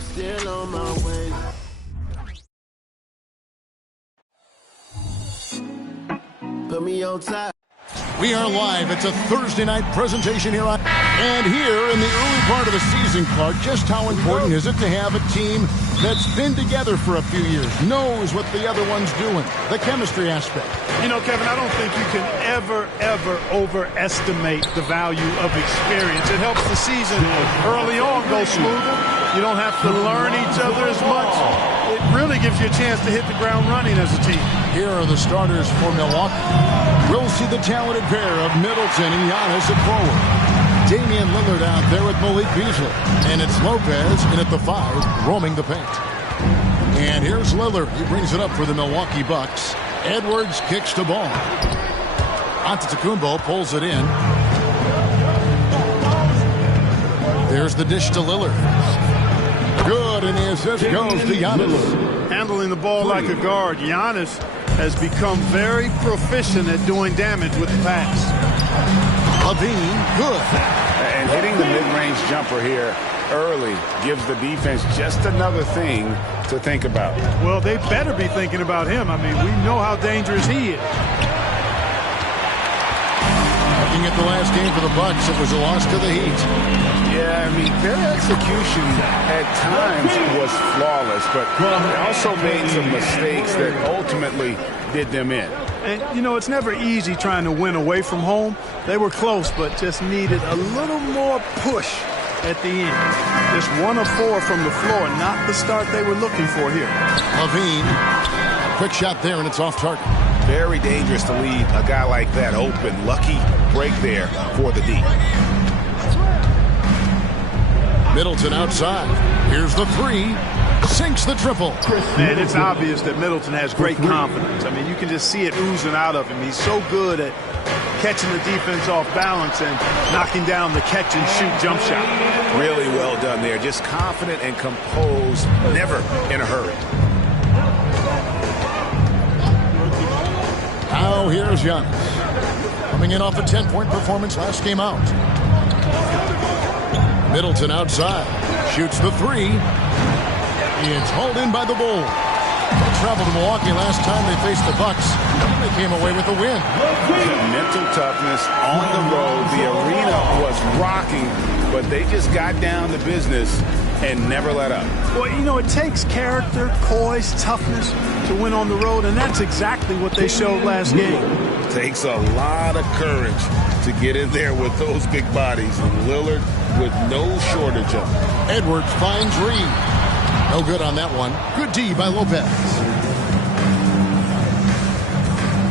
I'm still on my way. Put me on top. We are live. It's a Thursday night presentation here on... And here in the early part of the season, Clark, just how important is it to have a team that's been together for a few years, knows what the other one's doing, the chemistry aspect? You know, Kevin, I don't think you can ever overestimate the value of experience. It helps the season early on go smoother. You don't have to learn each other as much. It really gives you a chance to hit the ground running as a team. Here are the starters for Milwaukee. We'll see the talented pair of Middleton and Giannis at forward. Damian Lillard out there with Malik Beasley. And it's Lopez in at the 5, roaming the paint. And here's Lillard. He brings it up for the Milwaukee Bucks. Edwards kicks the ball. Antetokounmpo pulls it in. There's the dish to Lillard. Good, and the assist goes to Giannis. Handling the ball like a guard, Giannis has become very proficient at doing damage with the pass. LaVine, good. And hitting the mid-range jumper here early gives the defense just another thing to think about. Well, they better be thinking about him. I mean, we know how dangerous he is. Looking at the last game for the Bucks, it was a loss to the Heat. Yeah, I mean, their execution at times was flawless, but they also made some mistakes that ultimately did them in. And, you know, it's never easy trying to win away from home. They were close, but just needed a little more push at the end. Just 1 of 4 from the floor, not the start they were looking for here. LaVine, quick shot there, and it's off target. Very dangerous to leave a guy like that open. Lucky break there for the D. Middleton outside. Here's the 3. Sinks the triple. Man, it's obvious that Middleton has great confidence. I mean, you can just see it oozing out of him. He's so good at catching the defense off balance and knocking down the catch-and-shoot jump shot. Really well done there. Just confident and composed, never in a hurry. Now here's Giannis. Coming in off a 10-point performance last game out. Middleton outside. Shoots the 3. It's hauled in by the Bulls. They traveled to Milwaukee last time they faced the Bucks. They came away with a win. Mental toughness on the road. The arena was rocking, but they just got down to business and never let up. Well, you know, it takes character, poise, toughness to win on the road, and that's exactly what they showed last game. Takes a lot of courage to get in there with those big bodies. And Lillard with no shortage of them. Edwards finds Reed. No good on that one. Good D by Lopez.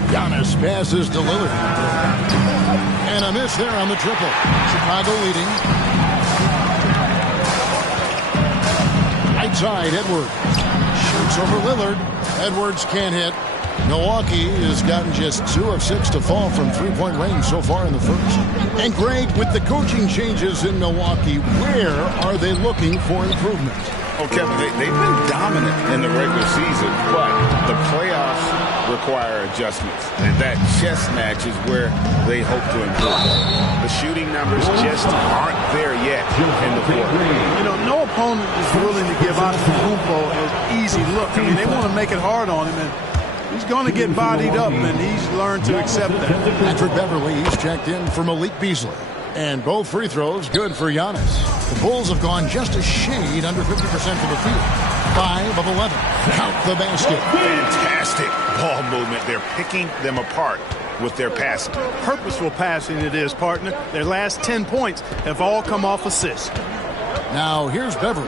Giannis passes to Lillard. And a miss there on the triple. Chicago leading. Right side, Edwards. Shoots over Lillard. Edwards can't hit. Milwaukee has gotten just 2 of 6 to fall from three-point range so far in the first. And Greg, with the coaching changes in Milwaukee, where are they looking for improvement? Oh, Kevin, they've been dominant in the regular season, but the playoffs require adjustments. And that chess match is where they hope to improve. The shooting numbers just aren't there yet in the fourth. You know, no opponent is willing to give Antetokounmpo an easy look. I mean, they want to make it hard on him, and he's going to get bodied up, and he's learned to accept that. Patrick Beverly, he's checked in for Malik Beasley. And both free throws good for Giannis. The Bulls have gone just a shade under 50% from the field. 5 of 11. Count the basket. Fantastic ball movement. They're picking them apart with their passing. Purposeful passing it is, partner. Their last 10 points have all come off assists. Now here's Beverly.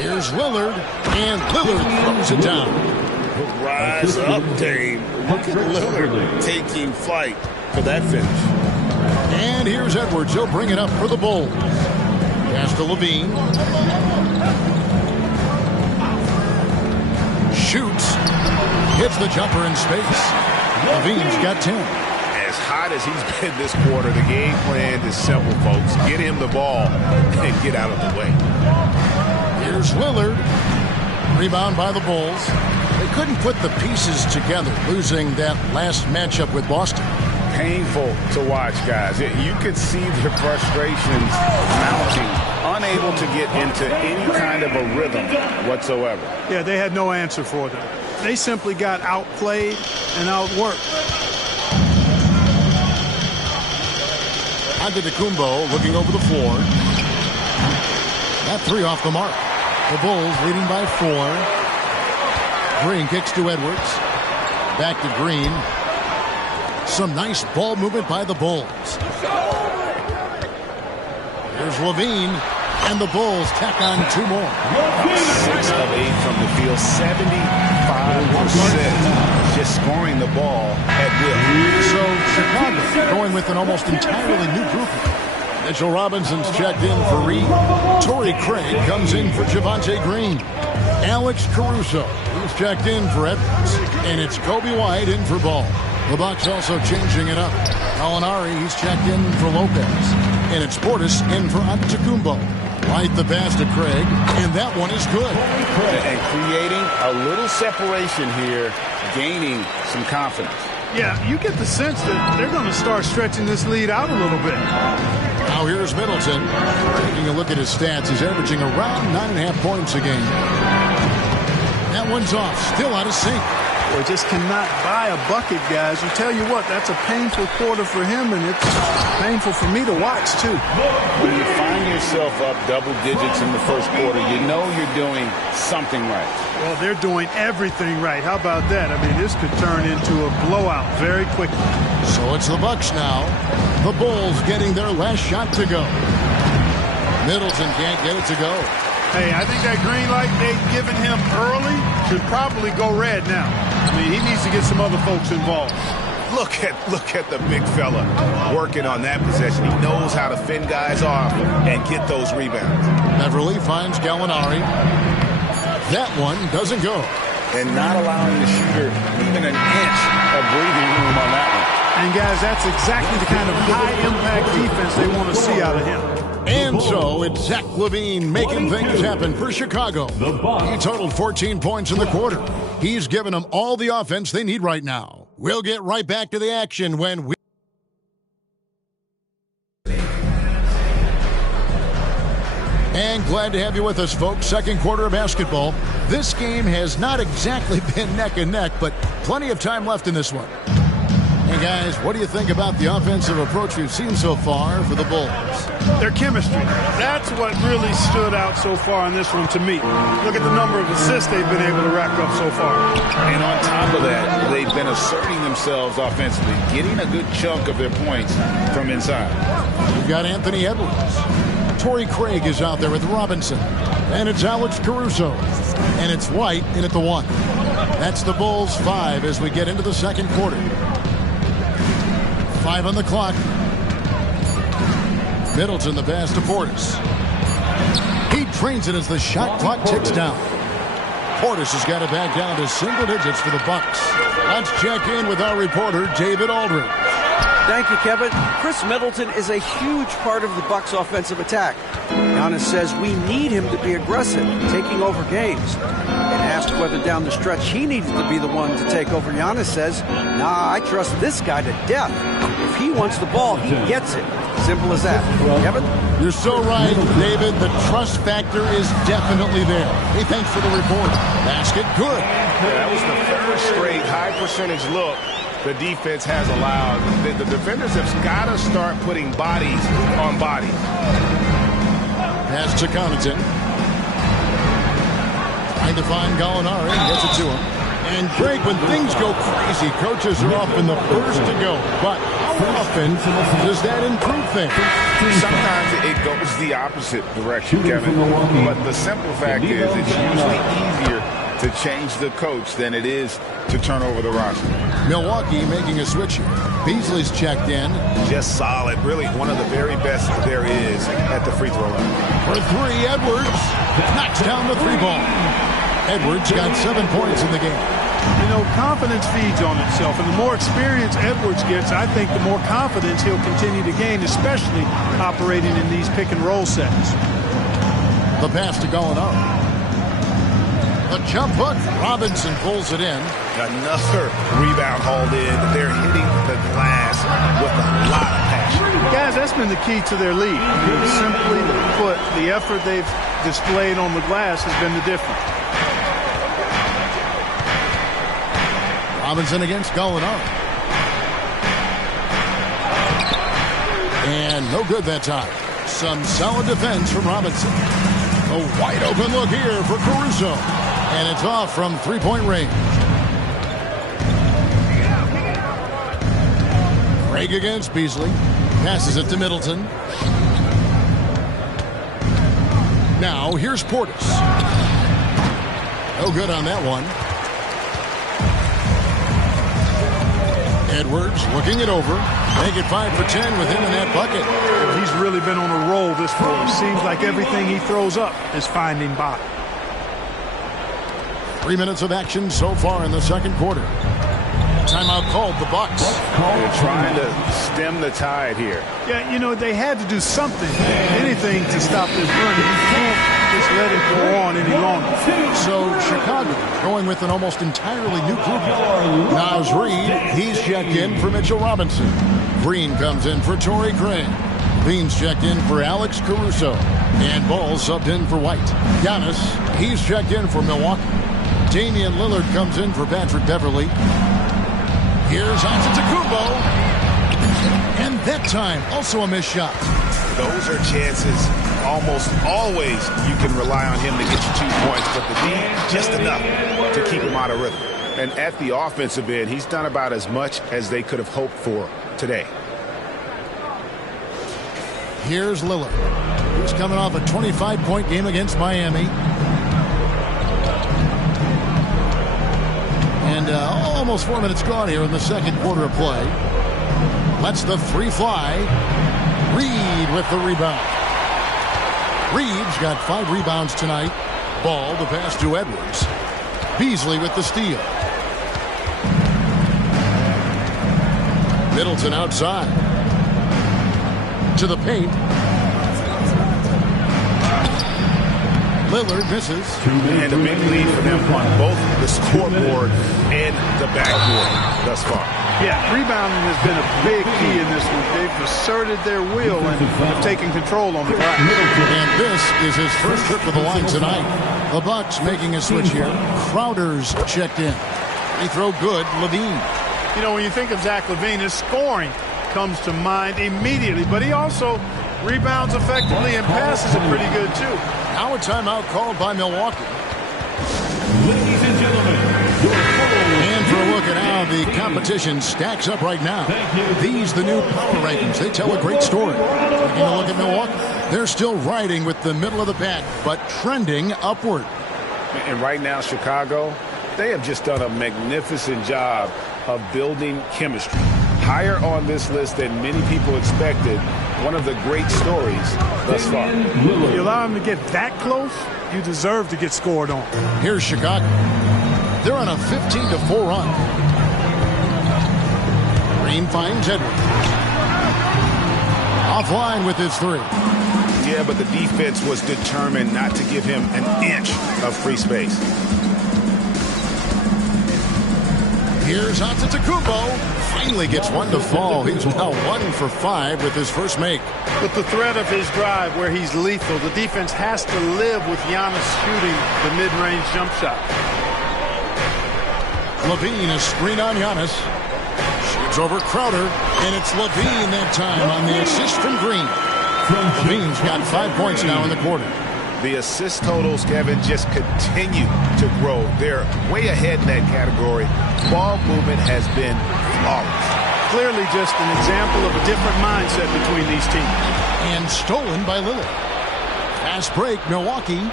Here's Lillard. And Lillard throws it down. Rise up, Dame. Look at Lillard taking flight for that finish. And here's Edwards. He'll bring it up for the Bulls. Pass to LaVine. Shoots. Hits the jumper in space. LaVine's got 10. As hot as he's been this quarter, the game plan is simple, folks. Get him the ball and get out of the way. Here's Lillard. Rebound by the Bulls. They couldn't put the pieces together, losing that last matchup with Boston. painful to watch, guys. You could see their frustrations mounting, unable to get into any kind of a rhythm whatsoever. Yeah, they had no answer for them. They simply got outplayed and outworked. Antetokounmpo looking over the floor. That three off the mark. The Bulls leading by 4. Green kicks to Edwards. Back to Green. Some nice ball movement by the Bulls. Here's Levine. And the Bulls tack on 2 more. 6 of 8 from the field, 75%. Just scoring the ball at will. So Chicago going with an almost entirely new grouping. Mitchell Robinson's checked in for Reed. Torrey Craig comes in for Javonte Green. Alex Caruso is checked in for Edwards. And it's Kobe White in for Ball. The Bucks also changing it up. Gallinari, he's checked in for Lopez. And it's Portis in for Antetokounmpo. Right the pass to Craig, and that one is good. And creating a little separation here, gaining some confidence. Yeah, you get the sense that they're going to start stretching this lead out a little bit. Now here's Middleton. Taking a look at his stats, he's averaging around 9.5 points a game. That one's off, still out of sync. Boy, just cannot buy a bucket, guys. You tell you what, that's a painful quarter for him, and it's painful for me to watch, too. When you find yourself up double digits in the first quarter, you know you're doing something right. Well, they're doing everything right. How about that? I mean, this could turn into a blowout very quickly. So it's the Bucks now. The Bulls getting their last shot to go. Middleton can't get it to go. Hey, I think that green light they've given him early should probably go red now. I mean, he needs to get some other folks involved. Look at the big fella working on that possession. He knows how to fend guys off and get those rebounds. Beverly finds Gallinari. That one doesn't go. And not allowing the shooter even an inch of breathing room on that one. And, guys, that's exactly the kind of high-impact defense they want to see out of him. And so it's Zach LaVine making things happen for Chicago. He totaled 14 points in the quarter. He's given them all the offense they need right now. We'll get right back to the action when we... And glad to have you with us, folks. Second quarter of basketball. This game has not exactly been neck and neck, but plenty of time left in this one. And guys, what do you think about the offensive approach we've seen so far for the Bulls? Their chemistry. That's what really stood out so far in this one to me. Look at the number of assists they've been able to rack up so far. And on top of that, they've been asserting themselves offensively, getting a good chunk of their points from inside. We've got Anthony Edwards. Torrey Craig is out there with Robinson. And it's Alex Caruso. And it's White in at the 1. That's the Bulls 5 as we get into the second quarter. 5 on the clock. Middleton the pass to Portis. He trains it as the shot clock ticks down. Portis has got it back down to single digits for the Bucks. Let's check in with our reporter, David Aldridge. Thank you, Kevin. Chris Middleton is a huge part of the Bucks' offensive attack. Giannis says we need him to be aggressive, taking over games. And asked whether down the stretch he needed to be the one to take over, Giannis says, nah, I trust this guy to death. If he wants the ball, he gets it. Simple as that. Kevin? You're so right, David. The trust factor is definitely there. Hey, thanks for the report. Basket good. Yeah, that was the third straight high percentage look the defense has allowed. The defenders have got to start putting bodies on bodies. Pass to Connaughton. Trying to find Gallinari. Gets it to him. And Greg, when things go crazy, coaches are often the first to go. But how often does that improve things? Sometimes it goes the opposite direction, Kevin. But the simple fact is it's usually easier to change the coach than it is to turn over the roster. Milwaukee making a switch here. Beasley's checked in. Just solid. Really one of the very best there is at the free throw line. For 3, Edwards knocks down the 3 ball. Edwards got 7 points in the game. You know, confidence feeds on itself, and the more experience Edwards gets, I think the more confidence he'll continue to gain, especially operating in these pick-and-roll sets. The pass to Gallinari. A jump hook. Robinson pulls it in. Another rebound hauled in. They're hitting the glass with a lot of passion. Guys, that's been the key to their lead. Simply put, the effort they've displayed on the glass has been the difference. Robinson against Gallinari. And no good that time. Some solid defense from Robinson. A wide open look here for Caruso. And it's off from three-point range. Craig against Beasley. Passes it to Middleton. Now here's Portis. No good on that one. Edwards looking it over. Make it 5 for 10 with him in that bucket. He's really been on a roll this quarter. Seems like everything he throws up is finding bottom. 3 minutes of action so far in the second quarter. Timeout called the Bucks. They're trying to stem the tide here. Yeah, you know, they had to do something, anything to stop this run. You can't just let it go on any longer. So Chicago going with an almost entirely new group. Naz Reid, he's checked in for Mitchell Robinson. Green comes in for Torrey Craig. Beans checked in for Alex Caruso. And Ball subbed in for White. Giannis, he's checked in for Milwaukee. Damian Lillard comes in for Patrick Beverly. Here's Antetokounmpo. And that time, also a missed shot. Those are chances almost always you can rely on him to get you 2 points, but the D just enough to keep him out of rhythm. And at the offensive end, he's done about as much as they could have hoped for today. Here's Lillard. He's coming off a 25-point game against Miami. And almost 4 minutes gone here in the second quarter of play. Lets the three fly. Reed with the rebound. Reed's got 5 rebounds tonight. Ball, the pass to Edwards. Beasley with the steal. Middleton outside. To the paint. Lillard misses. And a big lead for them on both the scoreboard and the backboard thus far. Yeah, rebounding has been a big key in this one. They've asserted their will and have taken control on the glass. And this is his first trip to the line tonight. The Bucks making a switch here. Crowder's checked in. They throw good. Levine. You know, when you think of Zach LaVine, his scoring comes to mind immediately, but he also rebounds effectively and passes it pretty good too. Now a timeout called by Milwaukee. Ladies and gentlemen, And for a look at how the competition stacks up right now. These, the new power rankings, they tell a great story. Taking a look at Milwaukee, they're still riding with the middle of the pack, but trending upward. And right now, Chicago, they have just done a magnificent job of building chemistry. Higher on this list than many people expected. One of the great stories thus far. If you allow him to get that close, you deserve to get scored on. Here's Chicago. They're on a 15-4 run. Green finds Edwards. Offline with his three. Yeah, but the defense was determined not to give him an inch of free space. Here's Antetokounmpo. Finally gets one to fall. He's now 1 for 5 with his first make. With the threat of his drive where he's lethal, the defense has to live with Giannis shooting the mid-range jump shot. Levine is screen on Giannis. Shoots over Crowder, and it's Levine that time on the assist from Green. Levine's got 5 points now in the quarter. The assist totals, Kevin, just continue to grow. They're way ahead in that category. Ball movement has been flawless. Clearly just an example of a different mindset between these teams. And stolen by Lillard. Fast break, Milwaukee.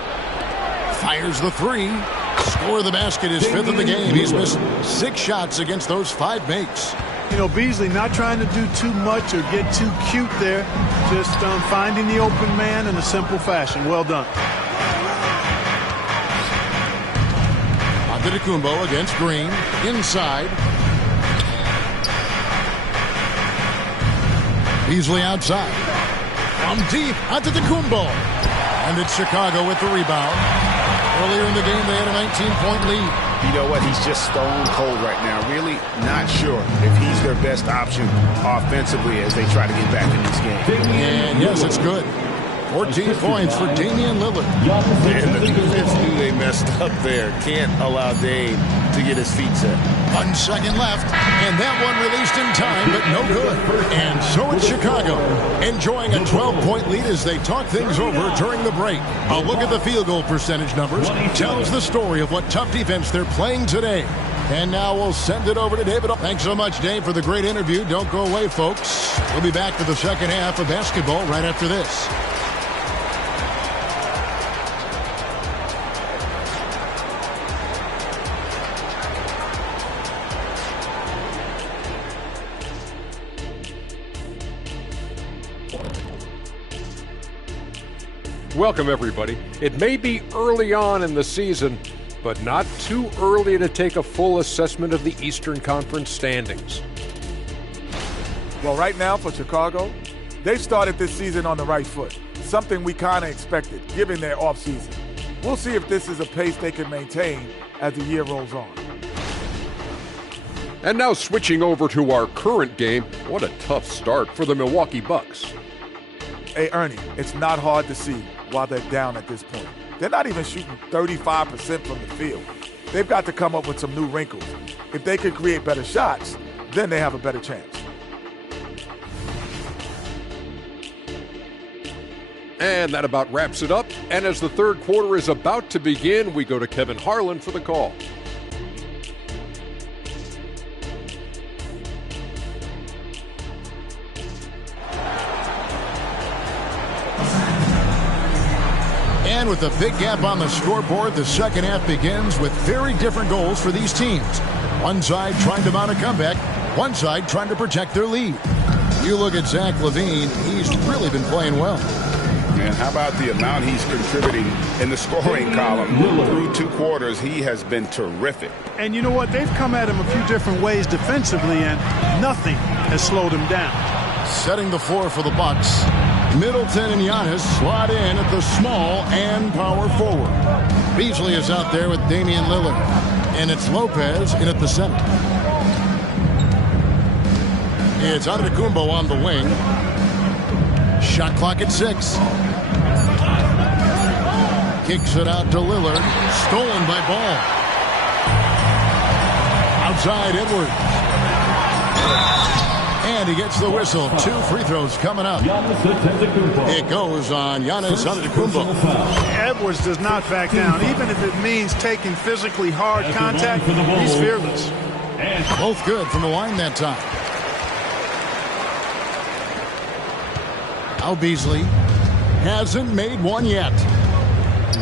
Fires the three. Score of the basket is 5th of the game. He's missed 6 shots against those 5 makes. You know, Beasley not trying to do too much or get too cute there. Just finding the open man in a simple fashion. Well done. Antetokounmpo against Green. Inside. Beasley outside. From deep, Antetokounmpo. And it's Chicago with the rebound. Earlier in the game, they had a 19-point lead. You know what? He's just stone cold right now. Really not sure if he's their best option offensively as they try to get back in this game. And yes, it's good. 14 points for Damian Lillard. And the defense knew they messed up there. Can't allow Dame to get his feet set. 1 second left, and that one released in time, but no good. And so it's Chicago, enjoying a 12-point lead as they talk things over during the break. A look at the field goal percentage numbers tells the story of what tough defense they're playing today. And now we'll send it over to David. Thanks so much, Dave, for the great interview. Don't go away, folks. We'll be back for the second half of basketball right after this. Welcome, everybody. It may be early on in the season, but not too early to take a full assessment of the Eastern Conference standings. Well, right now for Chicago, they started this season on the right foot, something we kind of expected, given their offseason. We'll see if this is a pace they can maintain as the year rolls on. And now switching over to our current game, what a tough start for the Milwaukee Bucks. Hey, Ernie, it's not hard to see while they're down at this point. They're not even shooting 35% from the field. They've got to come up with some new wrinkles. If they could create better shots, then they have a better chance. And that about wraps it up. And as the third quarter is about to begin, we go to Kevin Harlan for the call. And with a big gap on the scoreboard, the second half begins with very different goals for these teams. One side trying to mount a comeback, one side trying to protect their lead. You look at Zach LaVine, he's really been playing well. And how about the amount he's contributing in the scoring column? Through 2 quarters, he has been terrific. And you know what? They've come at him a few different ways defensively, and nothing has slowed him down. Setting the floor for the Bucks. Middleton and Giannis slot in at the small and power forward. Beasley is out there with Damian Lillard. And it's Lopez in at the center. It's Antetokounmpo on the wing. Shot clock at 6. Kicks it out to Lillard. Stolen by Ball. Outside Edwards. And he gets the whistle. 2 free throws coming up. It goes on Giannis Antetokounmpo. Edwards does not back down, even if it means taking physically hard contact. He's fearless. Both good from the line that time. Now Beasley hasn't made one yet.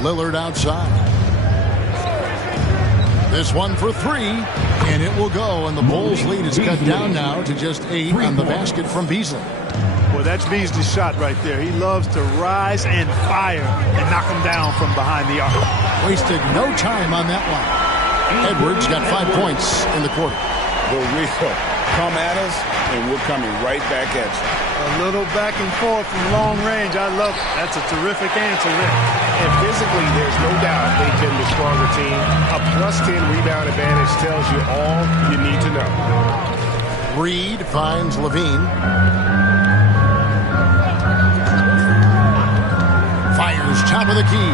Lillard outside. This one for 3, and it will go, and the Bulls' lead is cut down now to just 8 on the basket from Beasley. Boy, that's Beasley's shot right there. He loves to rise and fire and knock him down from behind the arc. Wasted no time on that one. Edwards got 5 points in the quarter. The real come at us, and we're coming right back at you. A little back and forth from long range. I love it. That's a terrific answer, Rick. And physically, there's no doubt they've been the stronger team. A +10 rebound advantage tells you all you need to know. Reed finds LaVine. Fires top of the key.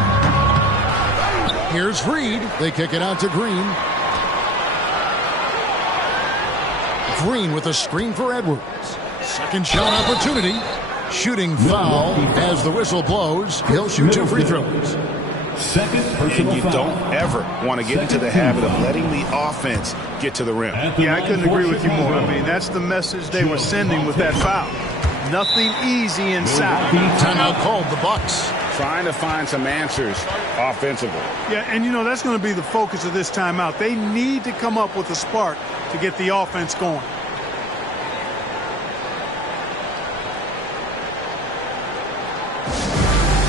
Here's Reed. They kick it out to Green. Green with a screen for Edwards. Second shot opportunity. Shooting foul as the whistle blows. He'll shoot 2 free throws. And you don't ever want to get into the habit of letting the offense get to the rim. Yeah, I couldn't agree with you more. I mean, that's the message they were sending with that foul. Nothing easy inside. Timeout called the Bucks. Trying to find some answers offensively. Yeah, and you know, that's going to be the focus of this timeout. They need to come up with a spark to get the offense going.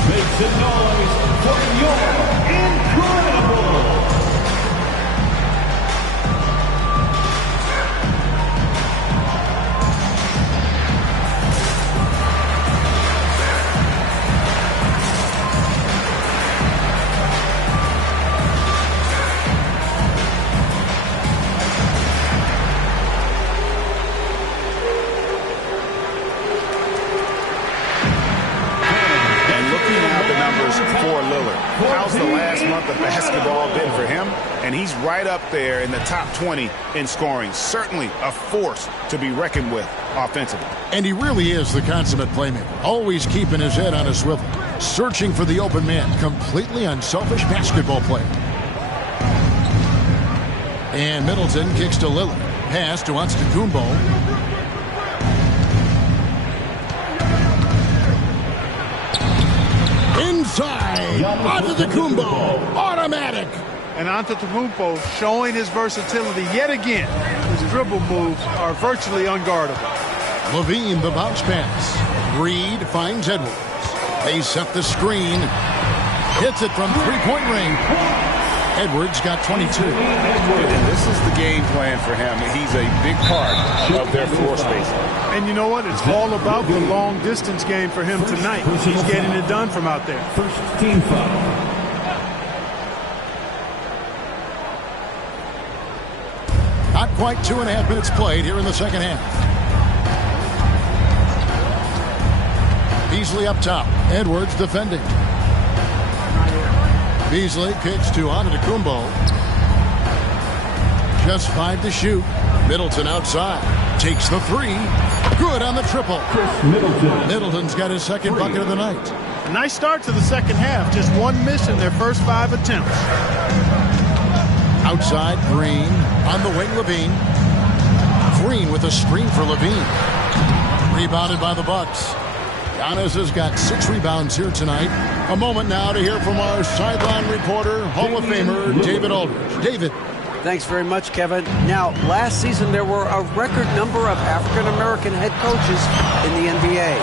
Make some noise for your incredible. and he's right up there in the top 20 in scoring. Certainly a force to be reckoned with offensively. And he really is the consummate playmaker, always keeping his head on a swivel, searching for the open man, completely unselfish basketball player. And Middleton kicks to Lillard. Pass to Antetokounmpo. Inside. Antetokounmpo. Automatic. And Antetokounmpo showing his versatility yet again. His dribble moves are virtually unguardable. Levine, the bounce pass. Reed finds Edwards. They set the screen. Hits it from three-point range. Edwards got 22. And this is the game plan for him. He's a big part of their floor spacing. And you know what? It's all about the long-distance game for him tonight. He's getting it done from out there. First team foul. Not quite 2.5 minutes played here in the second half. Beasley up top. Edwards defending. Beasley kicks to Antetokounmpo. Just 5 to shoot. Middleton outside. Takes the three. Good on the triple. Middleton's got his second bucket of the night. A nice start to the second half. Just one miss in their first 5 attempts. Outside, Green. On the wing, Levine. Green with a screen for Levine. Rebounded by the Bucks. Giannis has got 6 rebounds here tonight. A moment now to hear from our sideline reporter, Hall of Famer David Aldridge. David. Thanks very much, Kevin. Now, last season there were a record number of African-American head coaches in the NBA.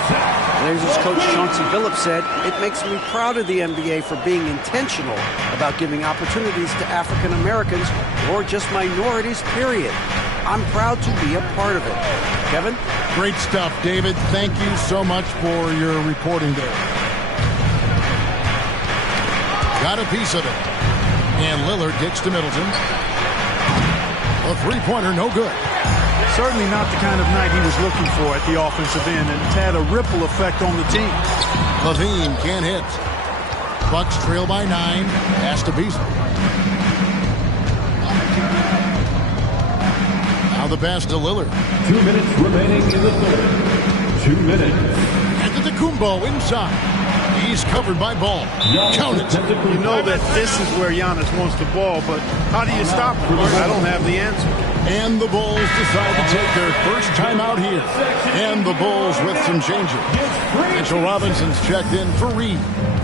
Blazers coach Chauncey Billups said, "It makes me proud of the NBA for being intentional about giving opportunities to African-Americans or just minorities, period. I'm proud to be a part of it." Kevin? Great stuff, David. Thank you so much for your reporting there. Got a piece of it. And Lillard kicks to Middleton. A three-pointer, no good. Certainly not the kind of night he was looking for at the offensive end, and it's had a ripple effect on the team. Levine can't hit. Bucks trail by 9. Pass to Beasley. Now the pass to Lillard. 2 minutes remaining in the third. 2 minutes. Antetokounmpo inside. He's covered by Ball. Count it. You know that this is where Giannis wants the ball, but how do you stop him? I don't have the answer. And the Bulls decide to take their first time out here. And the Bulls with some changes. Mitchell Robinson's checked in for Reed.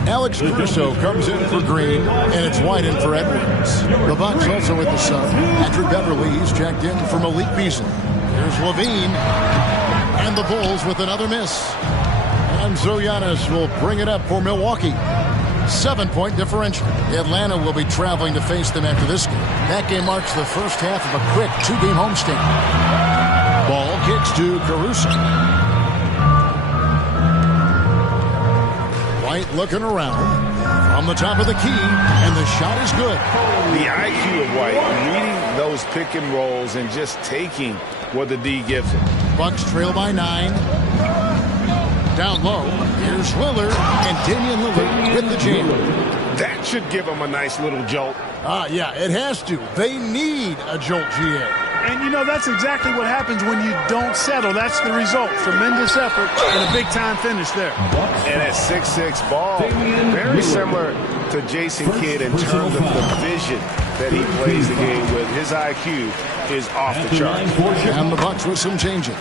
Alex Caruso comes in for Green, and it's White in for Edwards. The Bucks also with the sub. Patrick Beverley's checked in for Malik Beasley. Here's Levine. And the Bulls with another miss. And so Giannis will bring it up for Milwaukee. 7-point differential. Atlanta will be traveling to face them after this game. That game marks the first half of a quick 2-game homestand. Ball kicks to Caruso. White looking around from the top of the key, and the shot is good. The IQ of White, reading those pick and rolls and just taking what the D gives him. Bucks trail by 9. Down low, here's Lillard, and Damian Lillard with the jam. That should give them a nice little jolt. Yeah, it has to. They need a jolt, GA. And, you know, that's exactly what happens when you don't settle. That's the result. Tremendous effort and a big-time finish there. And at 6'6", Ball, very similar to Jason Kidd in terms of the vision that he plays the game with. His IQ is off the chart. And the Bucks with some changes.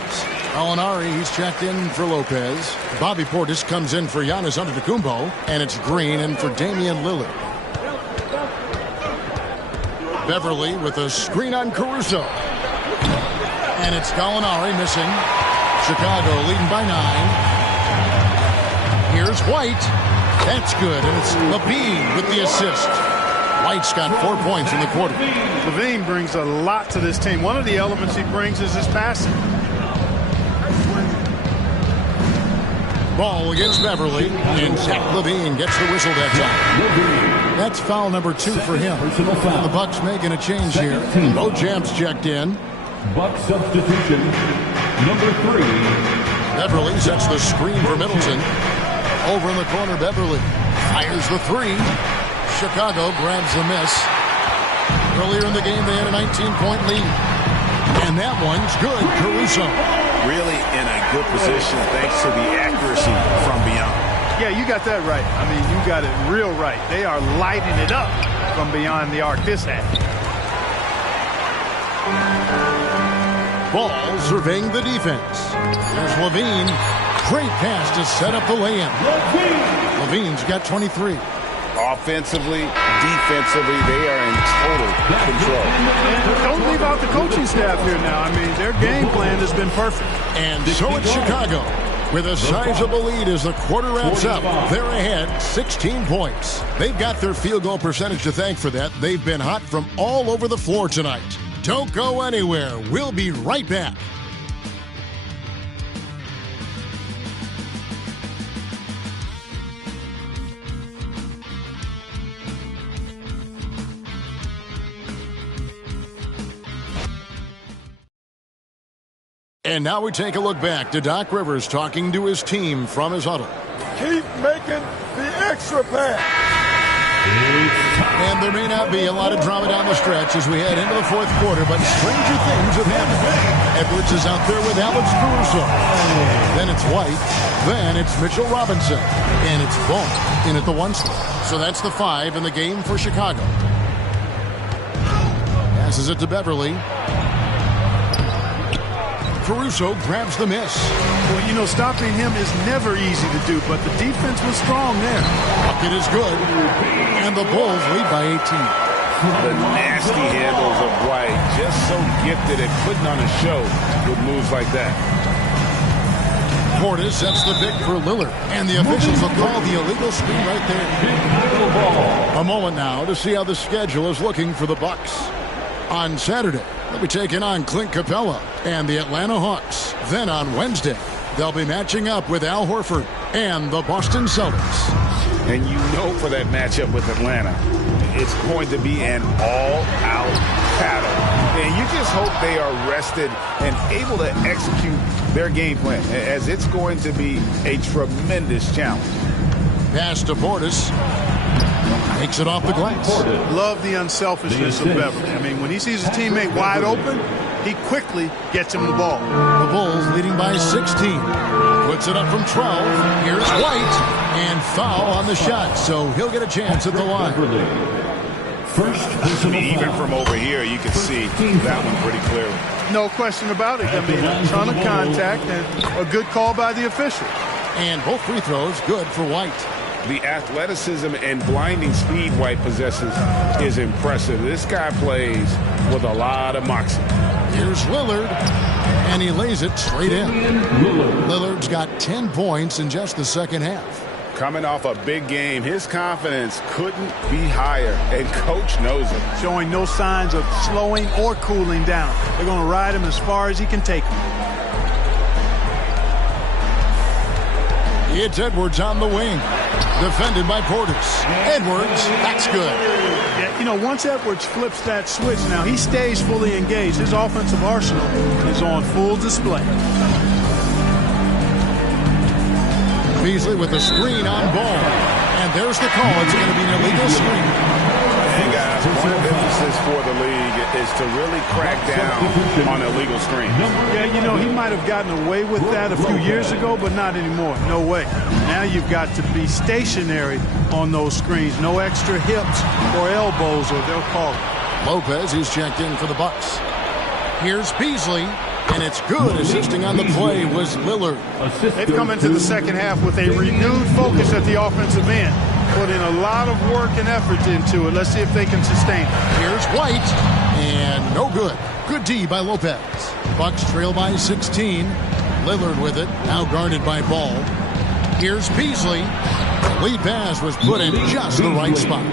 Alinari, he's checked in for Lopez. Bobby Portis comes in for Giannis Antetokounmpo. And it's Green in for Damian Lillard. Beverley with a screen on Caruso. And it's Gallinari missing. Chicago leading by 9. Here's White. That's good. And it's Levine with the assist. White's got 4 points in the quarter. Levine brings a lot to this team. One of the elements he brings is his passing. Ball against Beverley. And Zach Levine gets the whistle that time. That's foul number 2 for him. The Bucks making a change here. Bojan's checked in. Bucks substitution number 3. Beverley sets the screen for Middleton. Over in the corner, Beverley fires the 3. Chicago grabs the miss. Earlier in the game, they had a 19-point lead. And that one's good. Caruso. Really in a good position thanks to the accuracy from beyond. Yeah, you got that right. I mean, you got it real right. They are lighting it up from beyond the arc this half. Ball surveying the defense. Here's Levine. Great pass to set up the layup. Levine's got 23. Offensively, defensively, they are in total control. And don't leave out the coaching staff here now. I mean, their game plan has been perfect. And so it's Chicago with a sizable lead as the quarter wraps up. They're ahead 16 points. They've got their field goal percentage to thank for that. They've been hot from all over the floor tonight. Don't go anywhere. We'll be right back. And now we take a look back to Doc Rivers talking to his team from his huddle. Keep making the extra pass. And there may not be a lot of drama down the stretch as we head into the fourth quarter, but stranger things have happened. Edwards is out there with Alex Caruso. Then it's White. Then it's Mitchell Robinson. And it's Ball in at the 1 spot. So that's the 5 in the game for Chicago. Passes it to Beverly. Caruso grabs the miss. Well, you know, stopping him is never easy to do, but the defense was strong there. Bucket is good. And the Bulls lead by 18. The nasty handles of White, just so gifted at putting on a show with moves like that. Portis sets the pick for Lillard, and the officials will call the illegal screen right there. A moment now to see how the schedule is looking for the Bucks. On Saturday, they'll be taking on Clint Capella and the Atlanta Hawks. Then on Wednesday, they'll be matching up with Al Horford and the Boston Celtics. And you know for that matchup with Atlanta, it's going to be an all-out battle. And you just hope they are rested and able to execute their game plan, as it's going to be a tremendous challenge. Pass to Portis. Takes it off the glass. Love the unselfishness of Beverly. I mean, when he sees his teammate wide open, he quickly gets him the ball. The Bulls leading by 16. Puts it up from 12. Here's White. And foul on the shot, so he'll get a chance at the line. Even from over here, you can see that one pretty clearly. No question about it. I mean, a ton of contact and a good call by the official. And both free throws good for White. The athleticism and blinding speed White possesses is impressive. This guy plays with a lot of moxie. Here's Lillard, and he lays it straight in. Lillard's got 10 points in just the second half. Coming off a big game, his confidence couldn't be higher, and Coach knows it. Showing no signs of slowing or cooling down. They're going to ride him as far as he can take him. It's Edwards on the wing. Defended by Portis. Edwards, that's good. Yeah, you know, once Edwards flips that switch now, he stays fully engaged. His offensive arsenal is on full display. Beasley with the screen on Ball. And there's the call. It's going to be an illegal screen. And guys, one of the emphasis for the league is to really crack down on illegal screens. Yeah, you know, he might have gotten away with that a few years ago, but not anymore. No way. Now you've got to be stationary on those screens. No extra hips or elbows, or they'll call it. Lopez, he's checked in for the Bucks. Here's Beasley, and it's good. Assisting on the play was Lillard. They've come into the second half with a renewed focus at the offensive end. Put in a lot of work and effort into it. Let's see if they can sustain it. Here's White, and no good. Good D by Lopez. Bucks trail by 16. Lillard with it, now guarded by Ball. Here's Beasley. The lead pass was put in just the right spot.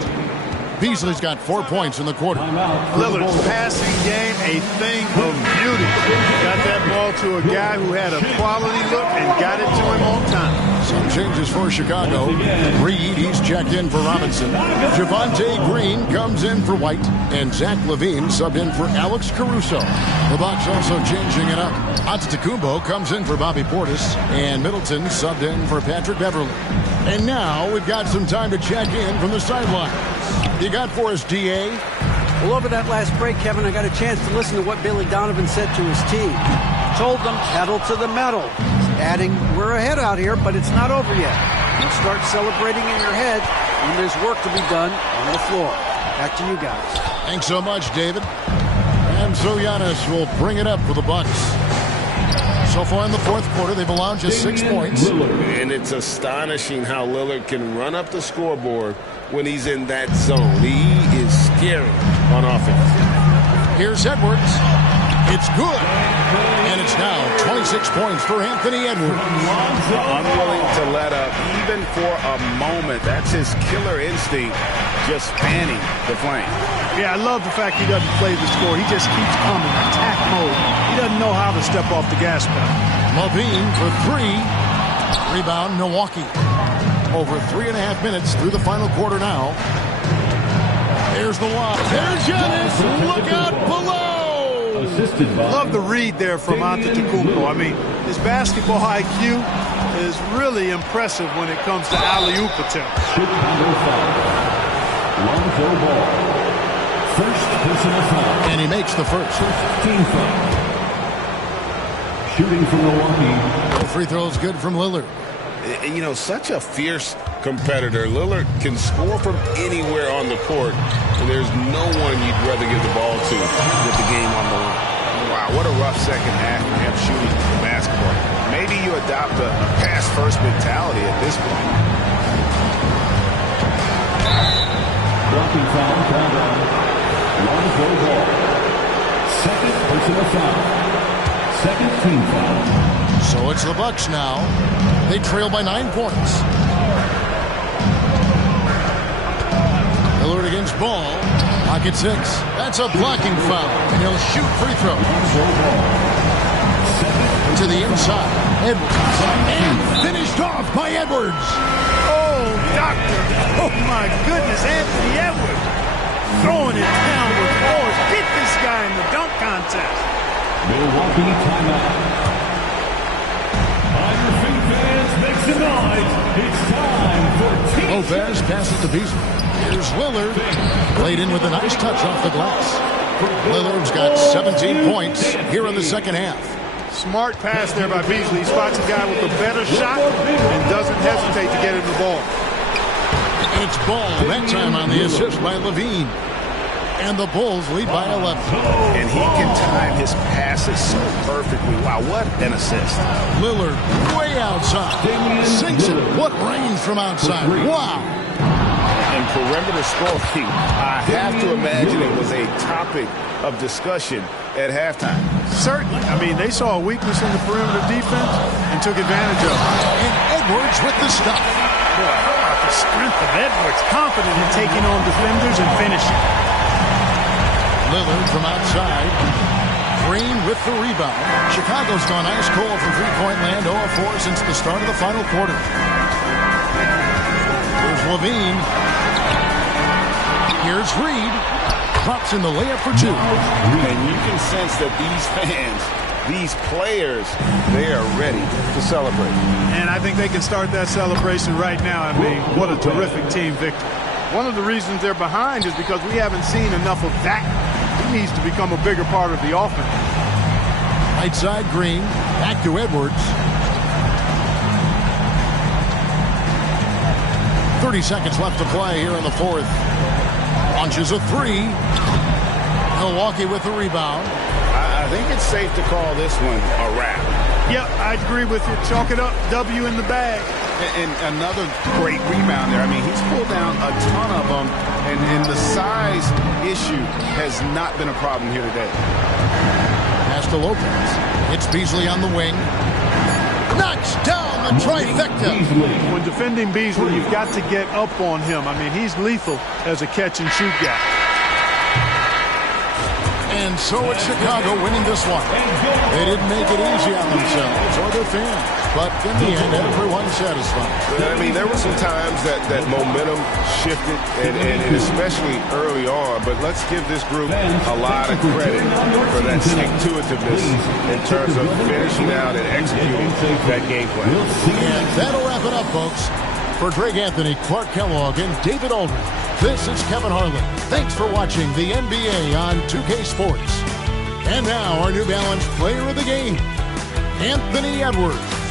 Beasley's got 4 points in the quarter. Lillard's passing game, a thing of beauty. Got that ball to a guy who had a quality look and got it to him on time. Some changes for Chicago. Reed, he's checked in for Robinson. Javonte Green comes in for White. And Zach LaVine subbed in for Alex Caruso. The Bucks also changing it up. Antetokounmpo comes in for Bobby Portis. And Middleton subbed in for Patrick Beverly. And now we've got some time to check in from the sidelines. You got for us, D.A.? Well, over that last break, Kevin, I got a chance to listen to what Billy Donovan said to his team. Told them, pedal to the metal. Adding, we're ahead out here, but it's not over yet. You'll start celebrating in your head when there's work to be done on the floor. Back to you guys. Thanks so much, David. And so Giannis will bring it up for the Bucks. So far in the fourth quarter, they've allowed just 6 points. And it's astonishing how Lillard can run up the scoreboard when he's in that zone. He is scary on offense. Here's Edwards. It's good. And it's now 26 points for Anthony Edwards. Unwilling to let up even for a moment. That's his killer instinct, just fanning the flame. Yeah, I love the fact he doesn't play the score. He just keeps coming, attack mode. He doesn't know how to step off the gas pedal. Levine for 3. Rebound, Milwaukee. Over 3.5 minutes through the final quarter now. There's the lob. There's Giannis. Look out below. Love the read there from Antetokounmpo. I mean, his basketball IQ is really impressive when it comes to alley-oop attempts. Lonzo Ball. First personal foul. And he makes the first. Team foul. Shooting from Milwaukee. No free throws good from Lillard. You know, such a fierce competitor. Lillard can score from anywhere on the court, and there's no one you'd rather give the ball to with the game on the line. Wow, what a rough second half for him shooting the basketball. Maybe you adopt a pass-first mentality at this point. Blocking foul called on Lonzo Ball. Second personal foul. Second team foul. So it's the Bucks now. They trail by 9 points. Lillard against Ball. Pocket 6. That's a blocking foul. And he'll shoot free throw. To the inside. Edwards. And finished off by Edwards. Oh, doctor. Oh, my goodness. Anthony Edwards throwing it down with force. Get this guy in the dunk contest. Milwaukee timeout. Makes the noise. It's time for Lopez passes to Beasley. Here's Lillard. Played in with a nice touch off the glass. Lillard's got 17 points here in the second half. Smart pass there by Beasley. He spots a guy with a better shot and doesn't hesitate to get him the ball. And it's Ball that time on the assist by Levine. And the Bulls lead by 11. And he can time his passes so perfectly. Wow, what an assist. Lillard way outside. Sinks it. What range from outside. Wow. And perimeter scoring, I have to imagine it was a topic of discussion at halftime. Certainly. I mean, they saw a weakness in the perimeter defense and took advantage of it. And Edwards with the stuff. Boy, how about the strength of Edwards. Confident in taking on defenders and finishing. Lillard from outside. Green with the rebound. Chicago's gone ice cold from three-point land, 0-4 since the start of the final quarter. Here's Levine. Here's Reed. Drops in the layup for 2. And you can sense that these fans, these players, they are ready to celebrate. And I think they can start that celebration right now. I mean, what a terrific team victory. One of the reasons they're behind is because we haven't seen enough of that. He needs to become a bigger part of the offense. Right side, Green. Back to Edwards. 30 seconds left to play here in the fourth. Launches a 3. Milwaukee with the rebound. I think it's safe to call this one a wrap. Yep, I agree with you. Chalk it up. W in the bag. And another great rebound there. I mean, he's pulled down a ton of them, and the size issue has not been a problem here today. Pass to Lopez. It's Beasley on the wing. Knocks down the trifecta. When defending Beasley, you've got to get up on him. I mean, he's lethal as a catch-and-shoot guy. And so it's Chicago winning this one. They didn't make it easy on themselves or their fans, but in the end, everyone's satisfied. I mean, there were some times that momentum shifted, and especially early on, but let's give this group a lot of credit for that stick-to-itiveness in terms of finishing out and executing that game plan. And that'll wrap it up, folks. For Greg Anthony, Clark Kellogg, and David Aldridge, this is Kevin Harlan. Thanks for watching the NBA on 2K Sports. And now our New Balance Player of the Game, Anthony Edwards.